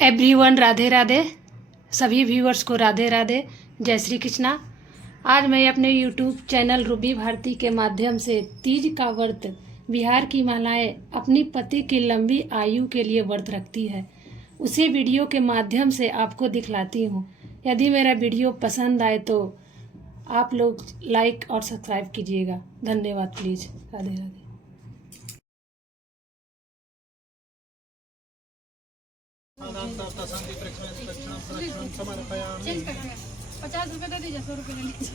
Everyone, Radhe Radhe. सभी viewers को राधे राधे, जय श्री कृष्णा। आज मैं अपने यूट्यूब चैनल रूबी भारती के माध्यम से तीज का व्रत बिहार की महिलाएं अपनी पति की लंबी आयु के लिए व्रत रखती है, उसी वीडियो के माध्यम से आपको दिखलाती हूँ। यदि मेरा वीडियो पसंद आए तो आप लोग लाइक और सब्सक्राइब कीजिएगा। धन्यवाद। प्लीज़। राधे राधे। समर्पयामि। 50 रुपये दे दीजिए, 100 रुपये ले लीजिए।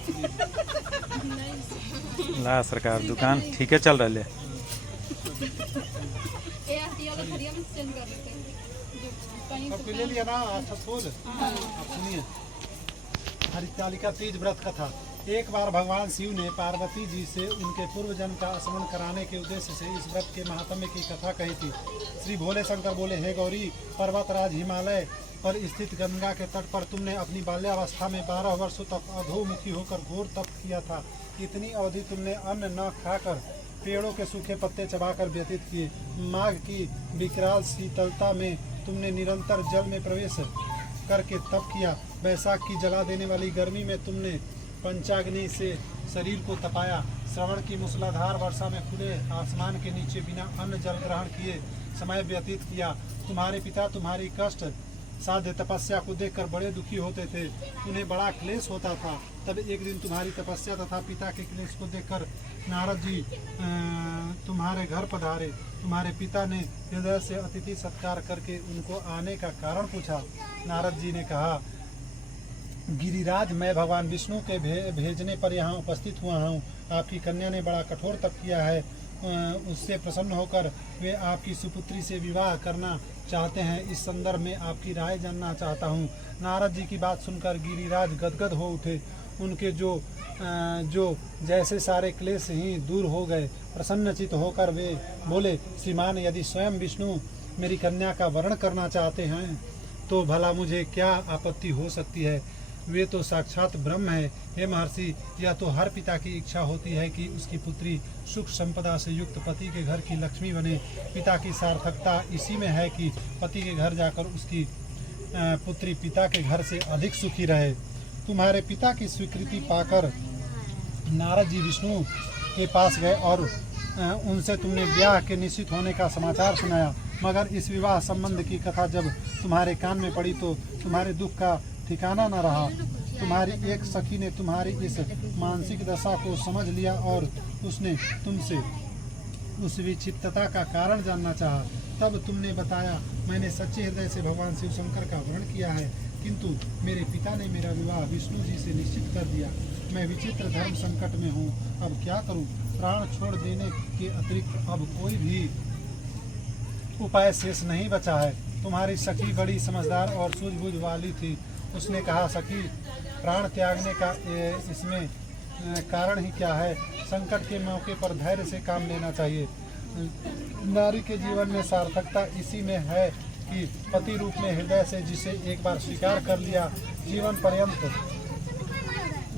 ला सरकार दुकान ठीक है चल रहा है। सबको ले लिया ना। अच्छा फूल। अब सुनिए, हरितालिका तीज व्रत कथा। एक बार भगवान शिव ने पार्वती जी से उनके पूर्व जन्म का स्मरण कराने के उद्देश्य से इस व्रत के महात्म्य की कथा कही थी। श्री भोले शंकर बोले, हे गौरी, पर्वतराज हिमालय पर स्थित गंगा के तट पर तुमने अपनी बाल्यावस्था में 12 वर्षों तक अधोमुखी होकर घोर तप किया था। इतनी अवधि तुमने अन्न न खाकर पेड़ों के सूखे पत्ते चबाकर व्यतीत किए। माघ की विकराल शीतलता में तुमने निरंतर जल में प्रवेश करके तप किया। वैशाख की जला देने वाली गर्मी में तुमने पंचाग्नि से शरीर को तपाया। श्रवण की मूसलाधार वर्षा में खुले आसमान के नीचे बिना अन्न जल ग्रहण किए समय व्यतीत किया। तुम्हारे पिता तुम्हारी कष्ट साध्य तपस्या को देखकर बड़े दुखी होते थे, उन्हें बड़ा क्लेश होता था। तब एक दिन तुम्हारी तपस्या तथा पिता के क्लेश को देखकर नारद जी तुम्हारे घर पधारे। तुम्हारे पिता ने हृदय से अतिथि सत्कार करके उनको आने का कारण पूछा। नारद जी ने कहा, गिरिराज, मैं भगवान विष्णु के भेजने पर यहाँ उपस्थित हुआ हूँ। आपकी कन्या ने बड़ा कठोर तप किया है, उससे प्रसन्न होकर वे आपकी सुपुत्री से विवाह करना चाहते हैं। इस संदर्भ में आपकी राय जानना चाहता हूँ। नारद जी की बात सुनकर गिरिराज गदगद हो उठे। उनके जो जैसे सारे क्लेश ही दूर हो गए। प्रसन्नचित होकर वे बोले, श्रीमान, यदि स्वयं विष्णु मेरी कन्या का वरण करना चाहते हैं तो भला मुझे क्या आपत्ति हो सकती है। वे तो साक्षात ब्रह्म है। हे महर्षि, यह तो हर पिता की इच्छा होती है कि उसकी पुत्री सुख संपदा से युक्त पति के घर की लक्ष्मी बने। पिता की सार्थकता इसी में है कि पति के घर जाकर उसकी पुत्री पिता के घर से अधिक सुखी रहे। तुम्हारे पिता की स्वीकृति पाकर नारद जी विष्णु के पास गए और उनसे तुमने ब्याह के निश्चित होने का समाचार सुनाया। मगर इस विवाह संबंध की कथा जब तुम्हारे कान में पड़ी तो तुम्हारे दुख का ठिकाना न रहा। तुम्हारी एक सखी ने तुम्हारी इस मानसिक दशा को समझ लिया और उसने तुमसे उस विक्षिप्तता का कारण जानना चाहा। तब तुमने बताया, मैंने सच्चे हृदय से भगवान शिव शंकर का वरण किया है, किंतु मेरे पिता ने मेरा विवाह विष्णु जी से निश्चित कर दिया। मैं विचित्र धर्म संकट में हूँ, अब क्या करूँ। प्राण छोड़ देने के अतिरिक्त अब कोई भी उपाय शेष नहीं बचा है। तुम्हारी सखी बड़ी समझदार और सूझबूझ वाली थी। उसने कहा, सखी, प्राण त्यागने का इसमें कारण ही क्या है। संकट के मौके पर धैर्य से काम लेना चाहिए। नारी के जीवन में सार्थकता इसी में है कि पति रूप में हृदय से जिसे एक बार स्वीकार कर लिया, जीवन पर्यंत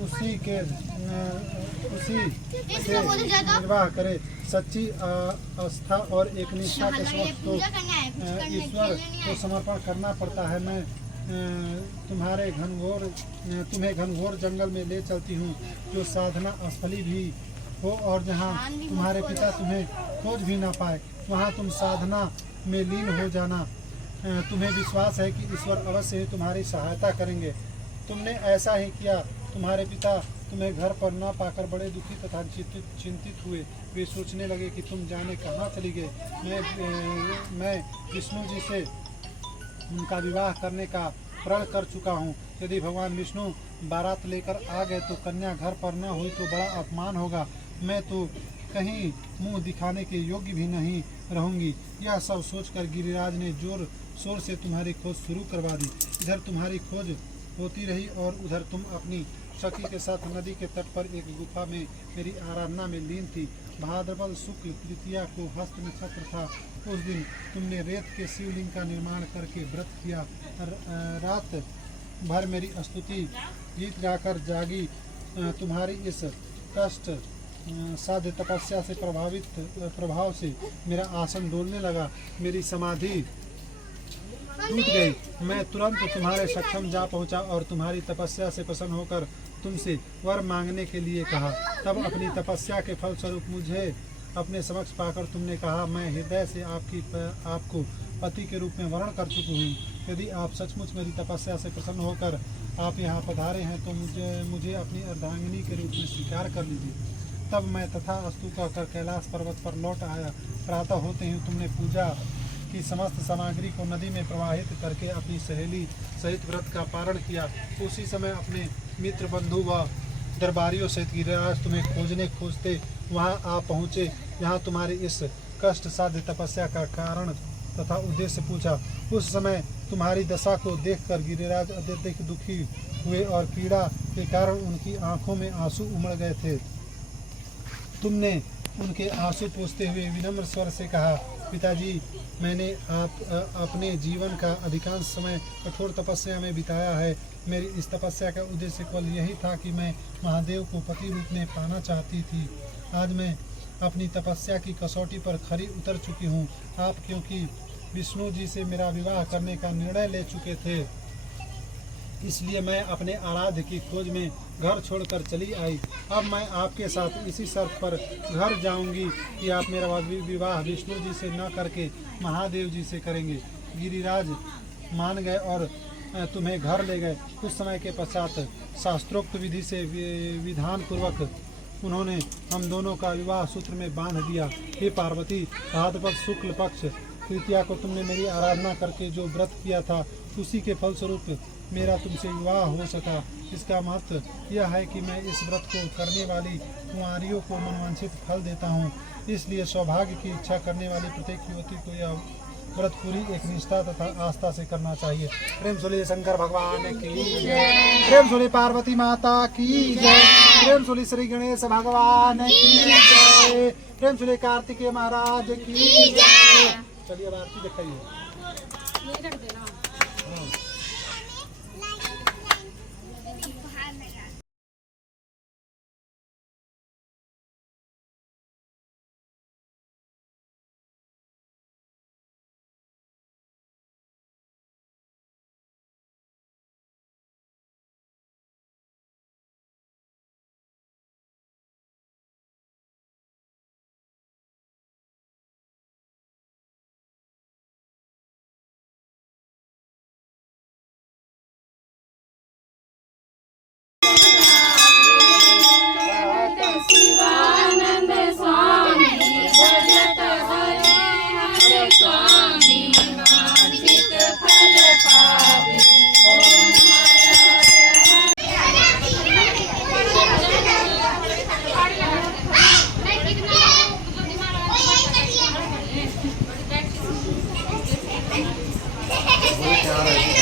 उसी से निर्वाह करे। सच्ची आस्था और एक निष्ठा के साथ तो ईश्वर को समर्पण करना पड़ता है। मैं तुम्हें घनघोर जंगल में ले चलती हूँ, जो साधना स्थली भी हो, और जहाँ तुम्हारे पिता तुम्हें खोज भी ना पाए, वहाँ तुम साधना में लीन हो जाना। तुम्हें विश्वास है कि ईश्वर अवश्य ही तुम्हारी सहायता करेंगे। तुमने ऐसा ही किया। तुम्हारे पिता तुम्हें घर पर न पाकर बड़े दुखी तथा चिंतित हुए। वे सोचने लगे कि तुम जाने कहाँ चली गए। मैं विष्णु जी से उनका विवाह करने का प्रण कर चुका हूँ। यदि भगवान विष्णु बारात लेकर आ गए तो कन्या घर पर न हुई तो बड़ा अपमान होगा। मैं तो कहीं मुंह दिखाने के योग्य भी नहीं रहूँगी। यह सब सोचकर गिरिराज ने जोर शोर से तुम्हारी खोज शुरू करवा दी। इधर तुम्हारी खोज होती रही और उधर तुम अपनी सखी के साथ नदी के तट पर एक गुफा में मेरी आराधना में लीन थी। भाद्रपद शुक्ल तृतीया को हस्त नक्षत्र था। उस दिन तुमने रेत के शिवलिंग का निर्माण करके व्रत किया। रात भर मेरी स्तुति गीत गाकर जागी। तुम्हारी इस कष्ट साध्य तपस्या से प्रभाव से मेरा आसन डोलने लगा। मेरी समाधि टूट गई। मैं तुरंत तुम्हारे सक्षम जा पहुंचा और तुम्हारी तपस्या से प्रसन्न होकर तुमसे वर मांगने के लिए कहा। तब अपनी तपस्या के फलस्वरूप मुझे अपने समक्ष पाकर तुमने कहा, मैं हृदय से आपको पति के रूप में वर्ण कर चुकी हूँ। यदि आप सचमुच मेरी तपस्या से प्रसन्न होकर आप यहाँ पधारे हैं तो मुझे अपनी अर्धांगिनी के रूप में स्वीकार कर लीजिए। तब मैं तथा अस्तु कहकर कैलाश पर्वत पर लौट आया। प्रातः होते ही तुमने पूजा की समस्त सामग्री को नदी में प्रवाहित करके अपनी सहेली सहित व्रत का पारण किया। उसी समय अपने मित्र बंधु व दरबारियों सहित गिरिराज तुम्हें खोजते वहां आ पहुँचे। यहाँ तुम्हारी इस कष्ट साध्य तपस्या का कारण तथा उद्देश्य पूछा। उस समय तुम्हारी दशा को देखकर गिरिराज अत्यधिक दुखी हुए और पीड़ा के कारण उनकी आंखों में आंसू उमड़ गए थे। तुमने उनके आंसू पोंछते हुए विनम्र स्वर से कहा, पिताजी, मैंने अपने जीवन का अधिकांश समय कठोर तपस्या में बिताया है। मेरी इस तपस्या का उद्देश्य केवल यही था कि मैं महादेव को पति रूप में पाना चाहती थी। आज मैं अपनी तपस्या की कसौटी पर खरी उतर चुकी हूँ। आप क्योंकि विष्णु जी से मेरा विवाह करने का निर्णय ले चुके थे, इसलिए मैं अपने आराध्य की खोज में घर छोड़कर चली आई। अब मैं आपके साथ इसी शर्त पर घर जाऊंगी कि आप मेरा विवाह विष्णु जी से न करके महादेव जी से करेंगे। गिरिराज मान गए और तुम्हें घर ले गए। कुछ समय के पश्चात शास्त्रोक्त विधि से विधान पूर्वक उन्होंने हम दोनों का विवाह सूत्र में बांध दिया। हे पार्वती, भाद्रपद शुक्ल पक्ष तृतीया को तुमने मेरी आराधना करके जो व्रत किया था, उसी के फलस्वरूप मेरा तुमसे विवाह हो सका। इसका महत्व यह है कि मैं इस व्रत को करने वाली कुंवारियों को मनवांछित फल देता हूँ। इसलिए सौभाग्य की इच्छा करने वाली प्रत्येक युवती को यह व्रत पूरी एक निष्ठा तथा आस्था से करना चाहिए। प्रेम सोले शंकर भगवान की जय, प्रेम सोले पार्वती माता की जय, प्रेम सोले श्री गणेश भगवान की जय, प्रेम सोले कार्तिकेय महाराज की जय। चलिए अब आरती दिखाइए। क्या